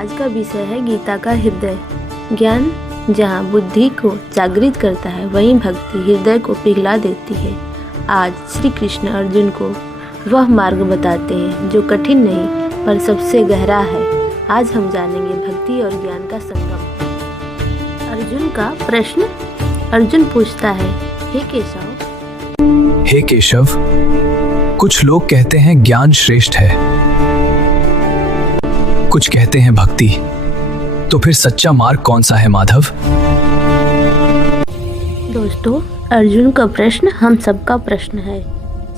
आज का विषय है गीता का हृदय। ज्ञान जहाँ बुद्धि को जागृत करता है, वहीं भक्ति हृदय को पिघला देती है। आज श्री कृष्ण अर्जुन को वह मार्ग बताते हैं जो कठिन नहीं पर सबसे गहरा है। आज हम जानेंगे भक्ति और ज्ञान का संगम। अर्जुन का प्रश्न। अर्जुन पूछता है, हे केशव, कुछ लोग कहते हैं ज्ञान श्रेष्ठ है, कुछ कहते हैं भक्ति, तो फिर सच्चा मार्ग कौन सा है माधव? दोस्तों, अर्जुन का प्रश्न हम सबका प्रश्न है।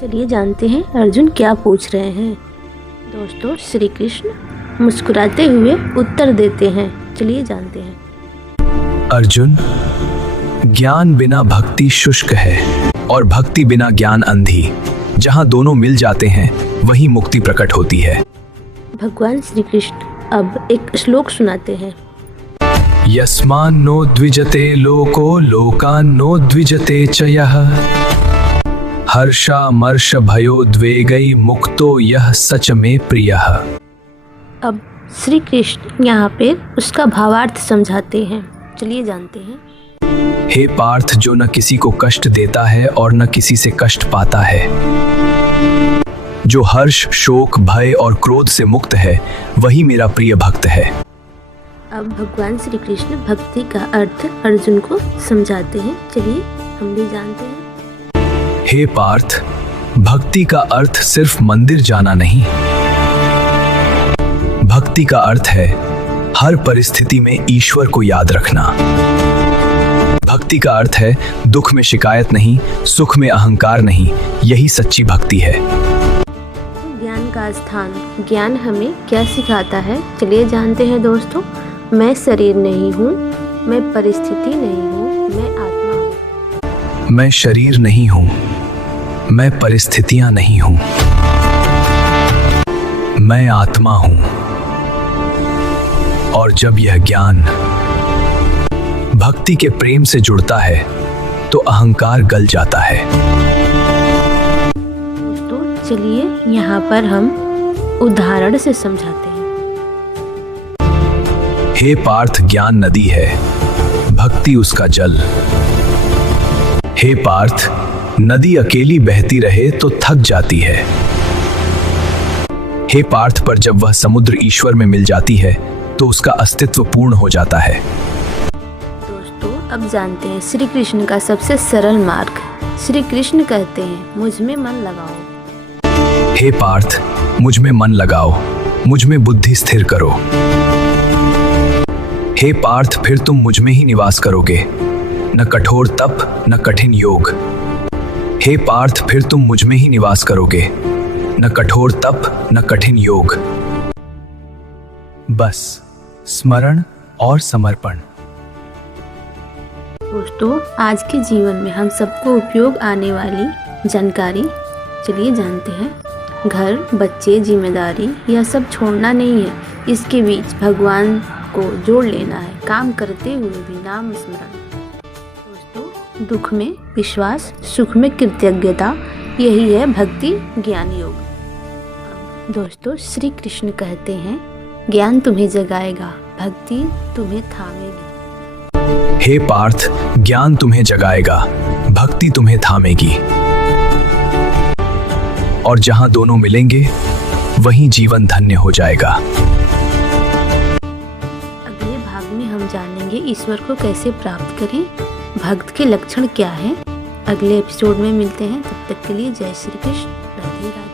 चलिए जानते हैं अर्जुन क्या पूछ रहे हैं। दोस्तों, श्री कृष्ण मुस्कुराते हुए उत्तर देते हैं। चलिए जानते हैं। अर्जुन, ज्ञान बिना भक्ति शुष्क है और भक्ति बिना ज्ञान अंधी। जहाँ दोनों मिल जाते हैं वहीं मुक्ति प्रकट होती है। भगवान श्री कृष्ण अब एक श्लोक सुनाते हैं। यस्मान्नो द्विजते लोको लोकान्नो द्विजते च यः हर्षामर्ष भयोद्वेगै मुक्तो यः सच में प्रियः। अब श्री कृष्ण यहाँ पे उसका भावार्थ समझाते हैं। चलिए जानते हैं। हे पार्थ, जो न किसी को कष्ट देता है और न किसी से कष्ट पाता है, जो हर्ष, शोक, भय और क्रोध से मुक्त है, वही मेरा प्रिय भक्त है। अब भगवान श्री कृष्ण भक्ति का अर्थ अर्जुन को समझाते हैं। चलिए हम भी जानते हैं। हे पार्थ, भक्ति का अर्थ सिर्फ मंदिर जाना नहीं। भक्ति का अर्थ है हर परिस्थिति में ईश्वर को याद रखना। भक्ति का अर्थ है दुख में शिकायत नहीं, सुख में अहंकार नहीं। यही सच्ची भक्ति है। ज्ञान का स्थान। ज्ञान हमें क्या सिखाता है? चलिए जानते हैं दोस्तों। मैं शरीर नहीं हूँ, मैं परिस्थिति नहीं हूँ, मैं आत्मा हूँ। मैं शरीर नहीं हूँ, मैं परिस्थितियाँ नहीं हूँ, मैं आत्मा हूँ। और जब यह ज्ञान भक्ति के प्रेम से जुड़ता है तो अहंकार गल जाता है। दोस्तों, चलिए यहाँ पर हम उदाहरण से समझाते हैं। हे पार्थ, ज्ञान नदी है, भक्ति उसका जल। हे पार्थ, नदी अकेली बहती रहे तो थक जाती है। हे पार्थ, पर जब वह समुद्र ईश्वर में मिल जाती है तो उसका अस्तित्व पूर्ण हो जाता है। दोस्तों, अब जानते हैं श्री कृष्ण का सबसे सरल मार्ग। श्री कृष्ण कहते हैं, मुझ में मन लगाओ। हे पार्थ, मुझ में मन लगाओ, मुझ में बुद्धि स्थिर करो। हे पार्थ, फिर तुम मुझ में ही निवास करोगे, न कठोर तप न कठिन योग। हे पार्थ, फिर तुम मुझ में ही निवास करोगे, न कठोर तप न कठिन योग। बस स्मरण और समर्पण। दोस्तों, आज के जीवन में हम सबको उपयोग आने वाली जानकारी चलिए जानते हैं। घर, बच्चे, जिम्मेदारी, यह सब छोड़ना नहीं है। इसके बीच भगवान को जोड़ लेना है, काम करते हुए भी नाम स्मरण। दोस्तों, दुख में विश्वास, सुख में कृतज्ञता, यही है भक्ति ज्ञान योग। दोस्तों, श्री कृष्ण कहते हैं, ज्ञान तुम्हें जगाएगा, भक्ति तुम्हें थामेगी। हे पार्थ, ज्ञान तुम्हें जगाएगा, भक्ति तुम्हें थामेगी। और जहां दोनों मिलेंगे वहीं जीवन धन्य हो जाएगा। अगले भाग में हम जानेंगे ईश्वर को कैसे प्राप्त करें, भक्त के लक्षण क्या है। अगले एपिसोड में मिलते हैं। तब तक के लिए जय श्री कृष्ण, राधे राधे।